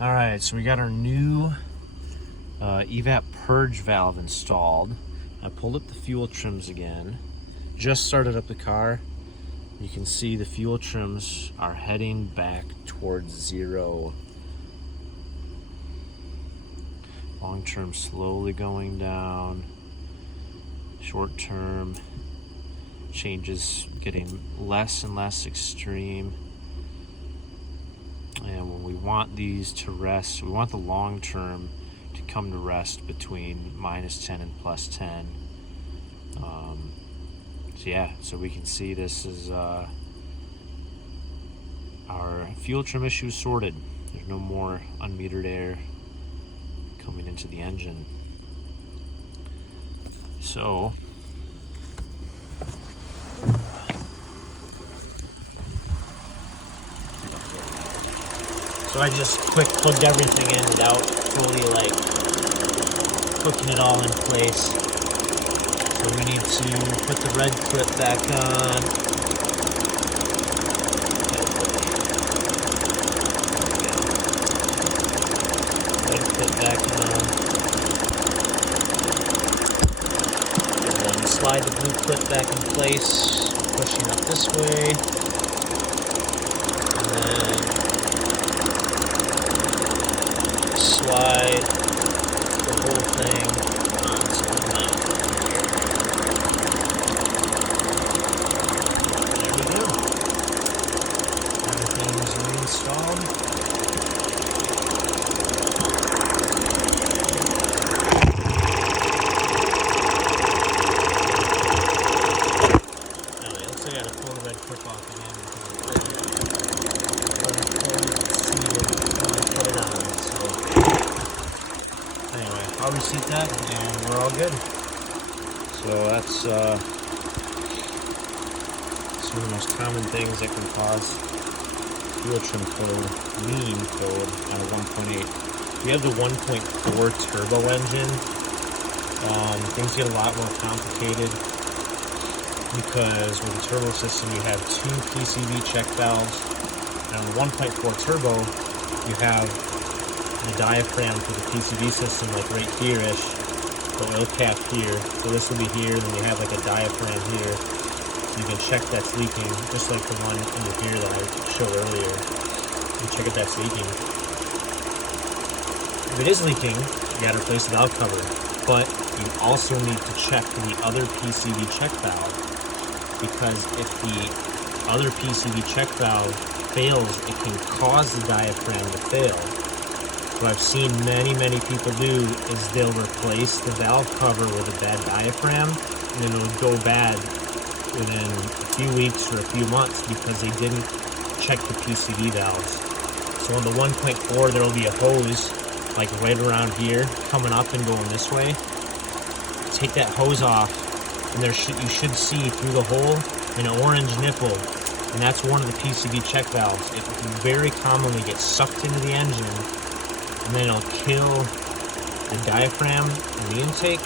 All right, so we got our new evap purge valve installed. I pulled up the fuel trims again. Just started up the car. You can see the fuel trims are heading back towards zero. Long term slowly going down. Short term changes getting less and less extreme. And when we want these to rest, we want the long term to come to rest between -10 and +10. So yeah, so we can see this is our fuel trim issue sorted. There's no more unmetered air coming into the engine. So I just quick plugged everything in without fully like hooking it all in place. So we need to put the red clip back on. Red clip back on. And then slide the blue clip back in place, pushing up this way. And then slide the whole thing onto the mount. There we go. Everything is reinstalled. Oh, it looks like I gotta pull the red clip off again because put it on. Anyway, I'll reseat that and we're all good. So that's some of the most common things that can cause fuel trim code, Lean code on a 1.8. We have the 1.4 turbo engine. Things get a lot more complicated because with the turbo system you have two PCV check valves. And on the 1.4 turbo you have the diaphragm for the PCV system, like right here-ish, the oil cap here. So this will be here, then you have like a diaphragm here. You can check that's leaking, just like the one under here that I showed earlier. You check if that's leaking. If it is leaking, you gotta replace the valve cover. But you also need to check the other PCV check valve, because if the other PCV check valve fails, it can cause the diaphragm to fail. What I've seen many people do is they'll replace the valve cover with a bad diaphragm, and it'll go bad within a few weeks or a few months because they didn't check the PCV valves. So on the 1.4 there will be a hose like right around here coming up and going this way. Take that hose off and you should see through the hole an orange nipple, and that's one of the PCV check valves. It very commonly gets sucked into the engine, and then it'll kill the diaphragm and the intake,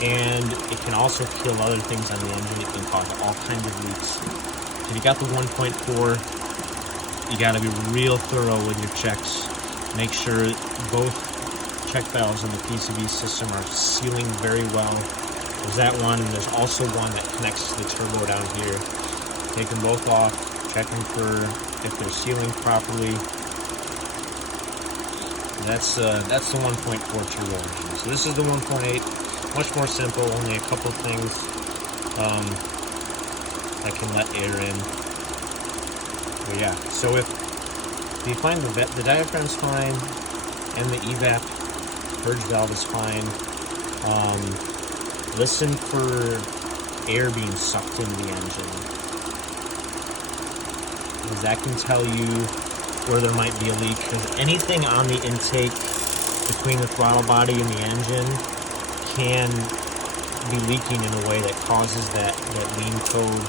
and it can also kill other things on the engine. It can cause all kinds of leaks. So if you got the 1.4, you got to be real thorough with your checks. Make sure both check valves in the PCV system are sealing very well. There's that one, and there's also one that connects to the turbo down here. Take them both off, check them for if they're sealing properly. That's the 1.4 turbo engine. So this is the 1.8, much more simple, only a couple things that can let air in. But yeah, so if you find the diaphragm's fine and the evap purge valve is fine, listen for air being sucked into the engine, because that can tell you where there might be a leak. Because anything on the intake between the throttle body and the engine can be leaking in a way that causes that lean code.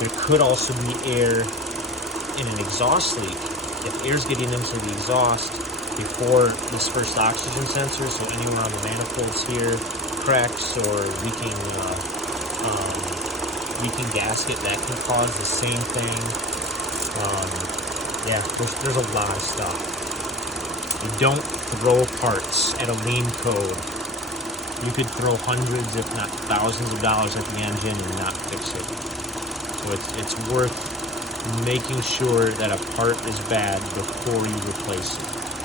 There could also be air in an exhaust leak. If air's getting into the exhaust before this first oxygen sensor, so anywhere on the manifolds here, cracks or leaking gasket, that can cause the same thing. Yeah, there's a lot of stuff. You don't throw parts at a lean code. You could throw hundreds, if not thousands of dollars at the engine and not fix it. So it's worth making sure that a part is bad before you replace it.